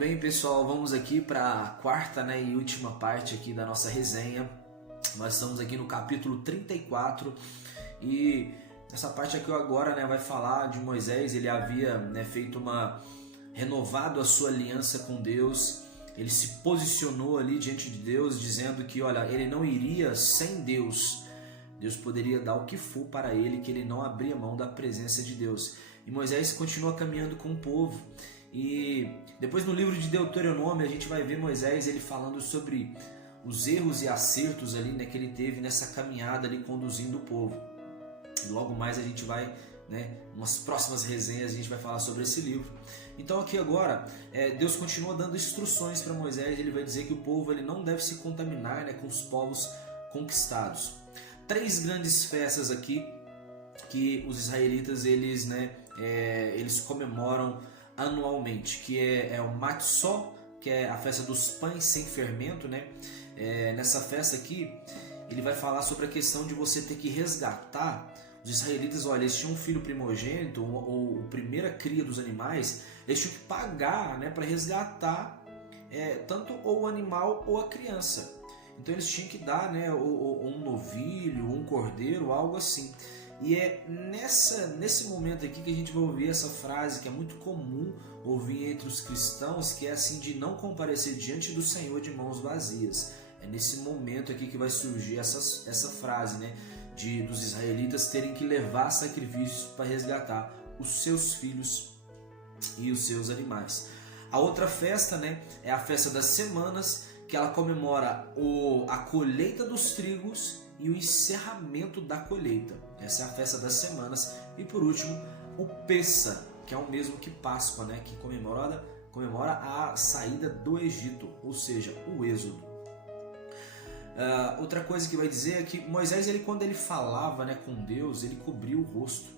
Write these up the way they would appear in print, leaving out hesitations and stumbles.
bem, pessoal, vamos aqui para a quarta, e última parte aqui da nossa resenha. Nós estamos aqui no capítulo 34 e essa parte aqui agora, vai falar de Moisés. Ele havia, renovado a sua aliança com Deus. Ele se posicionou ali diante de Deus, dizendo que, ele não iria sem Deus. Deus poderia dar o que for para ele, que ele não abria mão da presença de Deus. E Moisés continua caminhando com o povo. E depois no livro de Deuteronômio a gente vai ver Moisés ele falando sobre os erros e acertos ali, que ele teve nessa caminhada ali conduzindo o povo. E logo mais a gente vai, umas próximas resenhas a gente vai falar sobre esse livro. Então aqui agora Deus continua dando instruções para Moisés. Ele vai dizer que o povo ele não deve se contaminar com os povos conquistados. 3 grandes festas aqui que os israelitas eles comemoram anualmente, que é o Matzot, que é a festa dos pães sem fermento, nessa festa aqui ele vai falar sobre a questão de você ter que resgatar. Os israelitas, eles tinham um filho primogênito ou primeira cria dos animais, eles tinham que pagar, para resgatar tanto ou o animal ou a criança. Então eles tinham que dar, um novilho, um cordeiro, algo assim. E é nesse momento aqui que a gente vai ouvir essa frase que é muito comum ouvir entre os cristãos, que é assim, de não comparecer diante do Senhor de mãos vazias. É nesse momento aqui que vai surgir essa frase, dos israelitas terem que levar sacrifícios para resgatar os seus filhos e os seus animais. A outra festa, é a festa das semanas, que ela comemora a colheita dos trigos e o encerramento da colheita. Essa é a festa das semanas. E por último, o Pessa, que é o mesmo que Páscoa, que comemora a saída do Egito, ou seja, o Êxodo. Outra coisa que vai dizer é que Moisés, quando ele falava com Deus, ele cobria o rosto.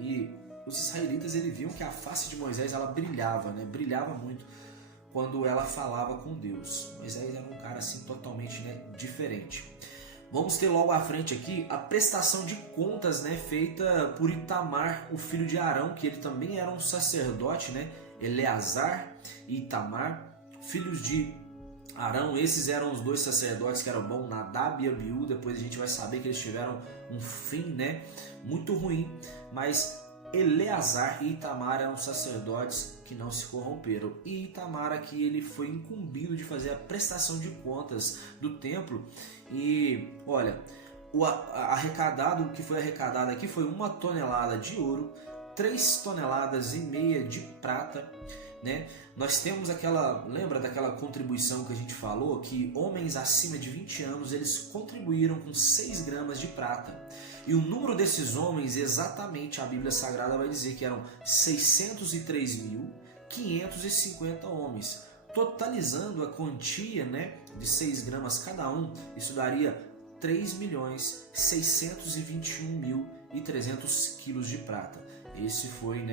E os israelitas viam que a face de Moisés ela brilhava, brilhava muito quando ela falava com Deus. Moisés era um cara assim totalmente diferente. Vamos ter logo à frente aqui a prestação de contas, feita por Itamar, o filho de Arão, que ele também era um sacerdote, Eleazar e Itamar, filhos de Arão. Esses eram os 2 sacerdotes que eram bons, Nadab e Abiú. Depois a gente vai saber que eles tiveram um fim, muito ruim, mas Eleazar e Itamar eram sacerdotes que não se corromperam. E Itamar aqui ele foi incumbido de fazer a prestação de contas do templo. E o que foi arrecadado aqui foi 1 tonelada de ouro, 3,5 toneladas de prata. Nós temos lembra daquela contribuição que a gente falou, que homens acima de 20 anos eles contribuíram com 6 gramas de prata. E o número desses homens, exatamente, a Bíblia Sagrada vai dizer que eram 603.550 homens, totalizando a quantia de 6 gramas cada um. Isso daria 3.621.300 quilos de prata. Esse foi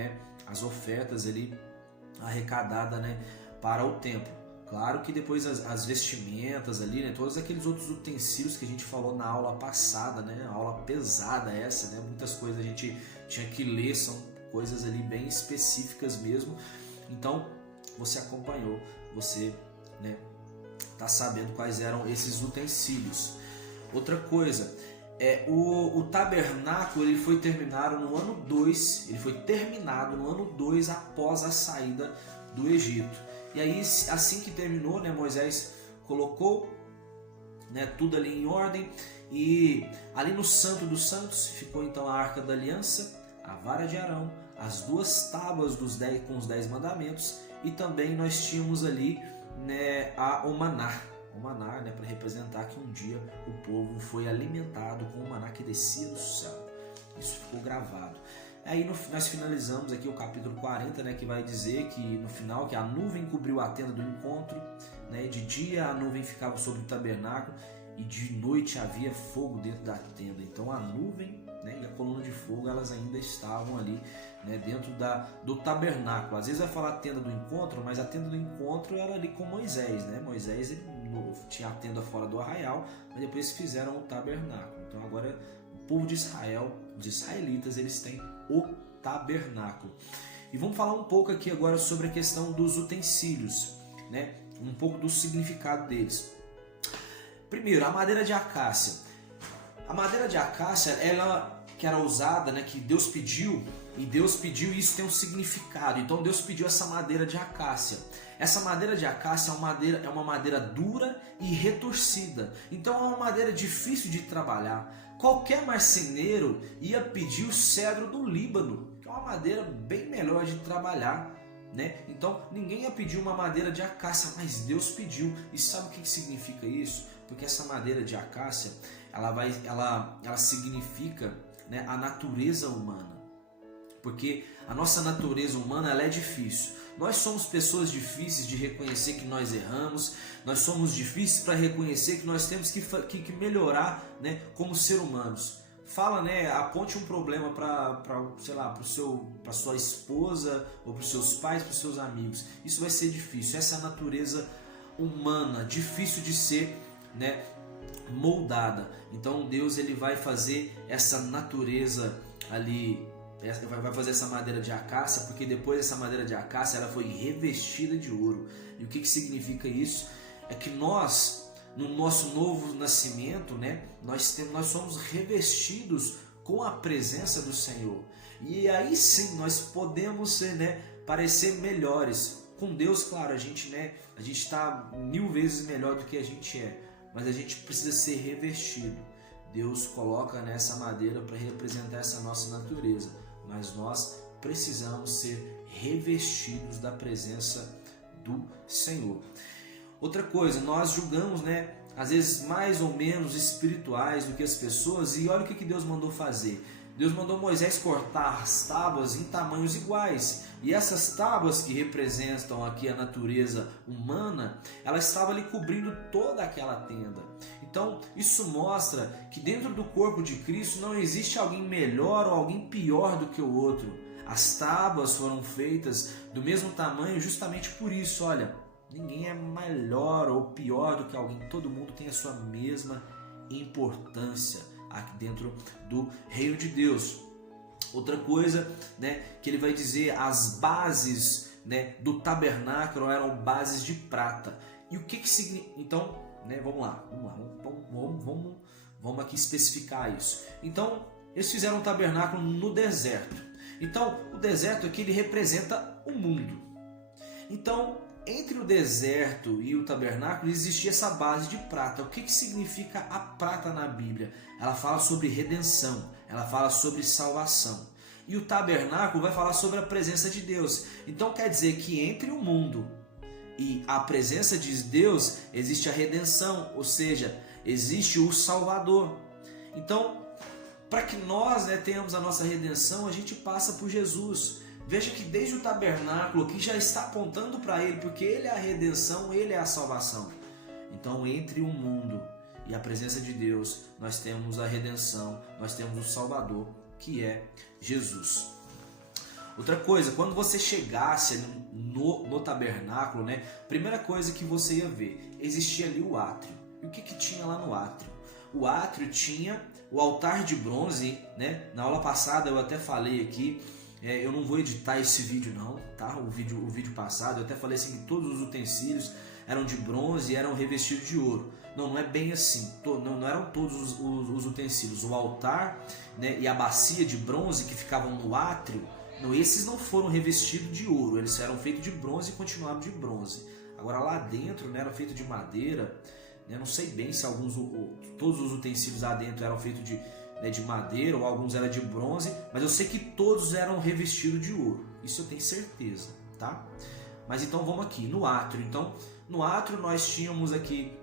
as ofertas arrecadadas para o templo. Claro que depois as vestimentas ali, todos aqueles outros utensílios que a gente falou na aula passada, a aula pesada essa, muitas coisas a gente tinha que ler, são coisas ali bem específicas mesmo. Então você acompanhou, você tá sabendo quais eram esses utensílios. Outra coisa, o tabernáculo ele foi terminado no ano 2, após a saída do Egito. E aí, assim que terminou, Moisés colocou tudo ali em ordem. E ali no Santo dos Santos ficou então a Arca da Aliança, a vara de Arão, as 2 tábuas com os 10 mandamentos. E também nós tínhamos ali o maná. O maná, para representar que um dia o povo foi alimentado com o maná que descia do céu. Isso ficou gravado. Aí nós finalizamos aqui o capítulo 40, que vai dizer que no final que a nuvem cobriu a tenda do encontro, de dia a nuvem ficava sobre o tabernáculo e de noite havia fogo dentro da tenda. Então a nuvem e a coluna de fogo elas ainda estavam ali dentro do tabernáculo. Às vezes vai falar tenda do encontro, mas a tenda do encontro era ali com Moisés. Moisés ele tinha a tenda fora do arraial, mas depois fizeram o tabernáculo. Então agora o povo de Israel, os israelitas, eles têm o tabernáculo. E vamos falar um pouco aqui agora sobre a questão dos utensílios. né, um pouco do significado deles. Primeiro, a madeira de acácia. A madeira de acácia, ela que era usada, né, que Deus pediu, e Deus pediu, e isso tem um significado. Então Deus pediu essa madeira de acácia. Essa madeira de acácia é uma madeira dura e retorcida. Então é uma madeira difícil de trabalhar. Qualquer marceneiro ia pedir o cedro do Líbano, que é uma madeira bem melhor de trabalhar, né? Então ninguém ia pedir uma madeira de acácia, mas Deus pediu. E sabe o que significa isso? Porque essa madeira de acácia, ela significa, né, a natureza humana. Porque a nossa natureza humana, ela é difícil. Nós somos pessoas difíceis de reconhecer que nós erramos. Nós somos difíceis para reconhecer que nós temos que melhorar, né, como ser humanos. Fala, né, aponte um problema para sua esposa, ou para os seus pais, para os seus amigos. Isso vai ser difícil. Essa é a natureza humana, difícil de ser, né, moldada. Então Deus, ele vai fazer essa natureza ali, vai fazer essa madeira de acácia, porque depois essa madeira de acácia ela foi revestida de ouro. E o que significa isso? É que nós, no nosso novo nascimento, né, nós somos revestidos com a presença do Senhor. E aí sim nós podemos ser, né, parecer melhores. Com Deus, claro, a gente está 1000 vezes melhor do que a gente é, mas a gente precisa ser revestido. Deus coloca nessa madeira para representar essa nossa natureza, mas nós precisamos ser revestidos da presença do Senhor. Outra coisa, nós julgamos, né, às vezes mais ou menos espirituais do que as pessoas, e olha o que Deus mandou fazer. Deus mandou Moisés cortar as tábuas em tamanhos iguais, e essas tábuas que representam aqui a natureza humana, ela estava ali cobrindo toda aquela tenda. Então isso mostra que dentro do corpo de Cristo não existe alguém melhor ou alguém pior do que o outro. As tábuas foram feitas do mesmo tamanho justamente por isso. Olha, ninguém é melhor ou pior do que alguém, todo mundo tem a sua mesma importância aqui dentro do reino de Deus. Outra coisa, né, que ele vai dizer, as bases, né, do tabernáculo eram bases de prata. E o que significa? Então, né, vamos aqui especificar isso. Então, eles fizeram um tabernáculo no deserto. Então, o deserto aqui ele representa o mundo. Então, entre o deserto e o tabernáculo existia essa base de prata. O que significa a prata na Bíblia? Ela fala sobre redenção, ela fala sobre salvação. E o tabernáculo vai falar sobre a presença de Deus. Então quer dizer que entre o mundo e a presença de Deus existe a redenção, ou seja, existe o Salvador. Então, para que nós, né, tenhamos a nossa redenção, a gente passa por Jesus. Veja que desde o tabernáculo que já está apontando para Ele, porque Ele é a redenção, Ele é a salvação. Então, entre o mundo e a presença de Deus, nós temos a redenção, nós temos o Salvador, que é Jesus. Outra coisa, quando você chegasse no tabernáculo, né, primeira coisa que você ia ver, existia ali o átrio. E o que tinha lá no átrio? O átrio tinha o altar de bronze, né? Na aula passada eu até falei aqui, eu não vou editar esse vídeo não, tá? O vídeo passado eu até falei assim que todos os utensílios eram de bronze e eram revestidos de ouro. Não é bem assim, não eram todos os utensílios. O altar, né, e a bacia de bronze que ficavam no átrio, esses não foram revestidos de ouro, eles eram feitos de bronze e continuaram de bronze. Agora lá dentro, né, era feito de madeira, né, não sei bem se todos os utensílios lá dentro eram feitos de madeira ou alguns eram de bronze, mas eu sei que todos eram revestidos de ouro, isso eu tenho certeza, tá? Mas então vamos aqui, no átrio. Então, no átrio nós tínhamos aqui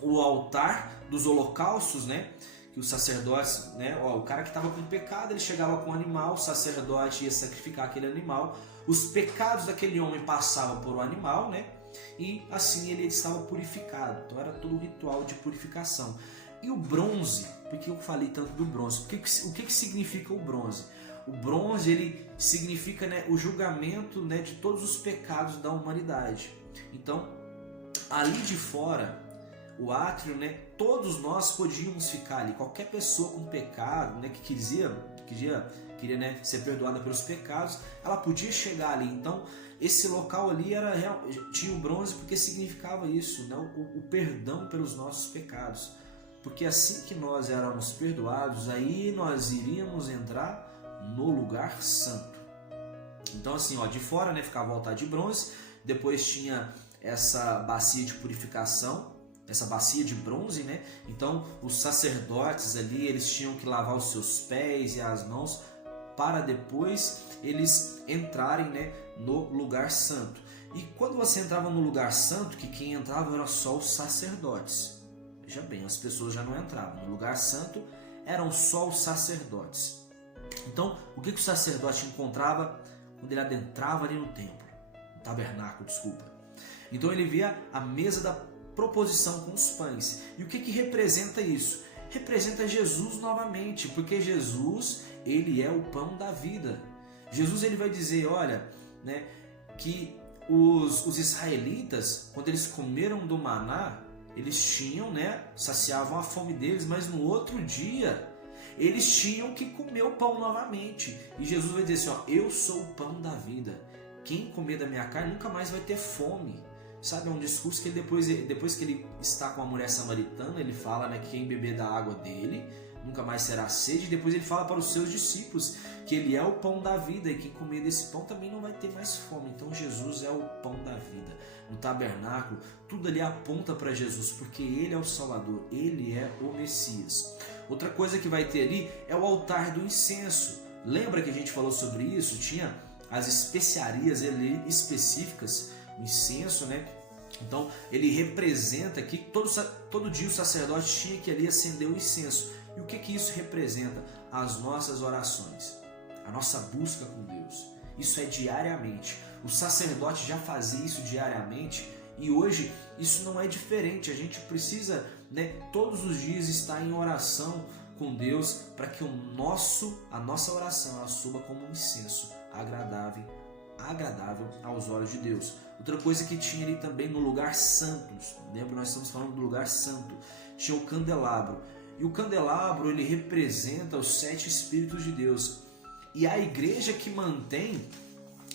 o altar dos holocaustos, né? Que os sacerdotes, né? O cara que estava com pecado, ele chegava com um animal, o sacerdote ia sacrificar aquele animal, os pecados daquele homem passavam por o animal, né? E assim ele estava purificado. Então era todo um ritual de purificação. E o bronze, por que eu falei tanto do bronze? O que significa o bronze? O bronze, ele significa, né, o julgamento, né, de todos os pecados da humanidade. Então, ali de fora, o átrio, né, todos nós podíamos ficar ali. Qualquer pessoa com pecado, né, que queria, né, ser perdoada pelos pecados, ela podia chegar ali. Então esse local ali tinha o bronze porque significava isso, né, o perdão pelos nossos pecados. Porque assim que nós éramos perdoados, aí nós iríamos entrar no lugar santo. Então assim, ó, de fora, né, ficava o altar de bronze, depois tinha essa bacia de purificação, essa bacia de bronze, né? Então os sacerdotes ali, eles tinham que lavar os seus pés e as mãos para depois eles entrarem, né, no lugar santo. E quando você entrava no lugar santo, que quem entrava era só os sacerdotes. Veja bem, as pessoas já não entravam. No lugar santo eram só os sacerdotes. Então, o que o sacerdote encontrava quando ele adentrava ali no templo? No tabernáculo, desculpa. Então ele via a mesa da proposição com os pães. E o que representa isso? Representa Jesus novamente, porque Jesus, ele é o pão da vida. Jesus, ele vai dizer, olha, né, que os israelitas, quando eles comeram do maná, eles tinham, né, saciavam a fome deles, mas no outro dia eles tinham que comer o pão novamente. E Jesus vai dizer assim, ó, eu sou o pão da vida. Quem comer da minha carne nunca mais vai ter fome. Sabe, é um discurso que ele depois que ele está com a mulher samaritana, ele fala, né, que quem beber da água dele nunca mais será sede. Depois ele fala para os seus discípulos que ele é o pão da vida e quem comer desse pão também não vai ter mais fome. Então Jesus é o pão da vida. No tabernáculo, tudo ali aponta para Jesus, porque ele é o Salvador, ele é o Messias. Outra coisa que vai ter ali é o altar do incenso. Lembra que a gente falou sobre isso? Tinha as especiarias ali específicas, o incenso, né? Então ele representa que todo dia o sacerdote tinha que ali acender o incenso. E o que isso representa? As nossas orações, a nossa busca com Deus. Isso é diariamente. O sacerdote já fazia isso diariamente e hoje isso não é diferente. A gente precisa, né, todos os dias estar em oração com Deus para que a nossa oração ela suba como um incenso agradável aos olhos de Deus. Outra coisa que tinha ali também no lugar santo, lembra, nós estamos falando do lugar santo, tinha o candelabro. E o candelabro, ele representa os 7 Espíritos de Deus. E a igreja que mantém,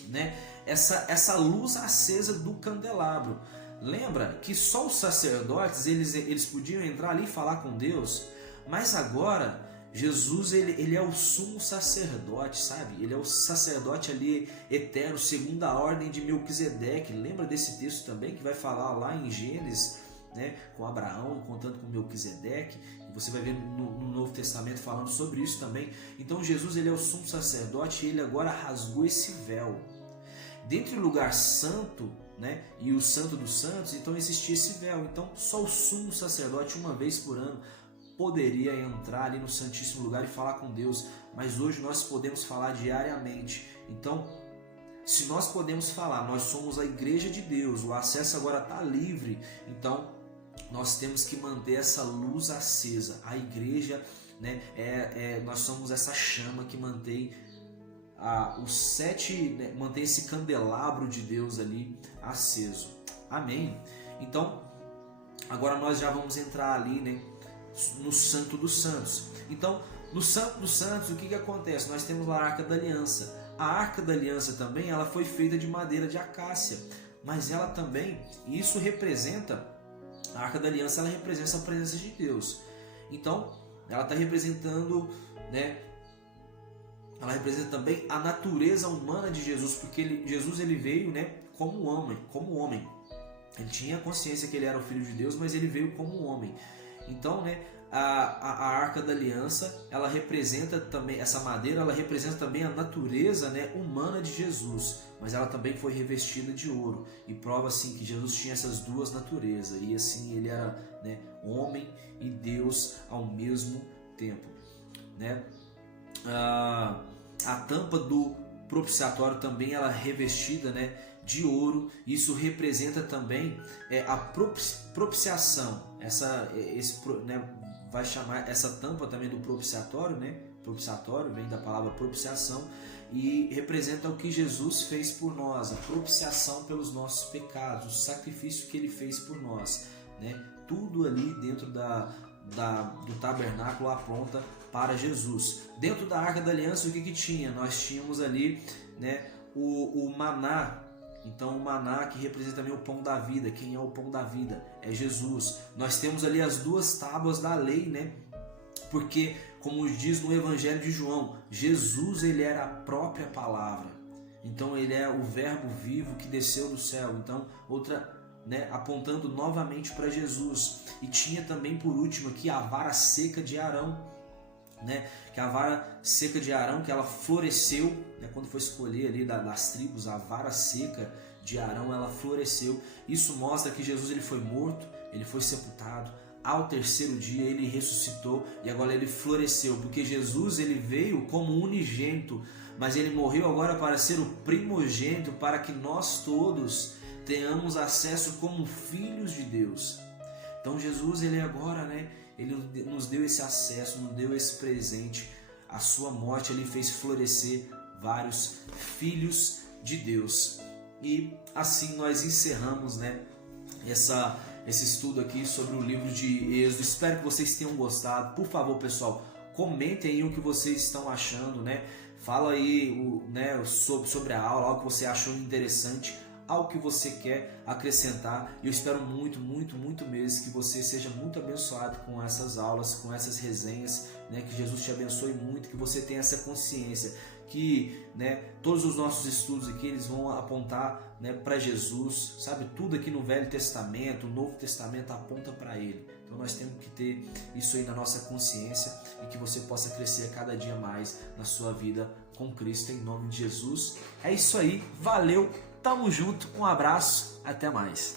né, essa luz acesa do candelabro. Lembra que só os sacerdotes eles podiam entrar ali e falar com Deus, mas agora Jesus ele é o sumo sacerdote, sabe? Ele é o sacerdote ali eterno, segundo a ordem de Melquisedeque. Lembra desse texto também que vai falar lá em Gênesis, né, com Abraão, contando com Melquisedeque. Você vai ver no Novo Testamento falando sobre isso também. Então Jesus ele é o sumo sacerdote e ele agora rasgou esse véu. Dentre o lugar santo, né, e o santo dos santos, então existia esse véu. Então só o sumo sacerdote uma vez por ano poderia entrar ali no Santíssimo Lugar e falar com Deus. Mas hoje nós podemos falar diariamente. Então, se nós podemos falar, nós somos a igreja de Deus, o acesso agora está livre. Então nós temos que manter essa luz acesa. A igreja, né, nós somos essa chama que mantém mantém esse candelabro de Deus ali aceso. Amém? Então, agora nós já vamos entrar ali, né, no Santo dos Santos. Então, no Santo dos Santos, o que acontece? Nós temos lá a Arca da Aliança. A Arca da Aliança também, ela foi feita de madeira de acácia, mas ela também, isso representa, a Arca da Aliança, ela representa a presença de Deus. Então, ela está representando, né, ela representa também a natureza humana de Jesus, porque Jesus ele veio, né, como homem. Ele tinha consciência que ele era o Filho de Deus, mas ele veio como homem. Então, né, a Arca da Aliança, ela representa também, essa madeira, ela representa também a natureza, né, humana de Jesus, mas ela também foi revestida de ouro e prova assim que Jesus tinha essas duas naturezas e assim ele era, né, homem e Deus ao mesmo tempo, né? A tampa do propiciatório também ela é revestida, né, de ouro. Isso representa também a propiciação. Né, vai chamar essa tampa também do propiciatório, né? Propiciatório vem da palavra propiciação e representa o que Jesus fez por nós, a propiciação pelos nossos pecados, o sacrifício que ele fez por nós, né? tudo ali dentro do tabernáculo aponta para Jesus. Dentro da Arca da Aliança, o que tinha? Nós tínhamos ali, né, o maná. Então o maná que representa também o pão da vida. Quem é o pão da vida? É Jesus. Nós temos ali as 2 tábuas da lei, né? Porque, como diz no Evangelho de João, Jesus, ele era a própria palavra. Então ele é o verbo vivo que desceu do céu. Então outra, né, apontando novamente para Jesus. E tinha também por último aqui a vara seca de Arão, né, que a vara seca de Arão, que ela floresceu, né, quando foi escolher ali das tribos, a vara seca de Arão, ela floresceu. Isso mostra que Jesus, ele foi morto, ele foi sepultado, ao 3º dia ele ressuscitou e agora ele floresceu, porque Jesus, ele veio como unigênito, mas ele morreu agora para ser o primogênito, para que nós todos tenhamos acesso como filhos de Deus. Então Jesus, ele agora, né, ele nos deu esse acesso, nos deu esse presente. A sua morte, ele fez florescer vários filhos de Deus. E assim nós encerramos, né, esse estudo aqui sobre o livro de Êxodo. Espero que vocês tenham gostado. Por favor, pessoal, comentem aí o que vocês estão achando, né? Fala aí, né, sobre a aula, algo que você achou interessante, algo que você quer acrescentar. E eu espero muito, muito, muito mesmo que você seja muito abençoado com essas aulas, com essas resenhas, né? Que Jesus te abençoe muito, que você tenha essa consciência que, né, todos os nossos estudos aqui, eles vão apontar, né, para Jesus, sabe? Tudo aqui no Velho Testamento, o Novo Testamento aponta para Ele. Então nós temos que ter isso aí na nossa consciência e que você possa crescer cada dia mais na sua vida com Cristo, em nome de Jesus. É isso aí, valeu, tamo junto, um abraço, até mais.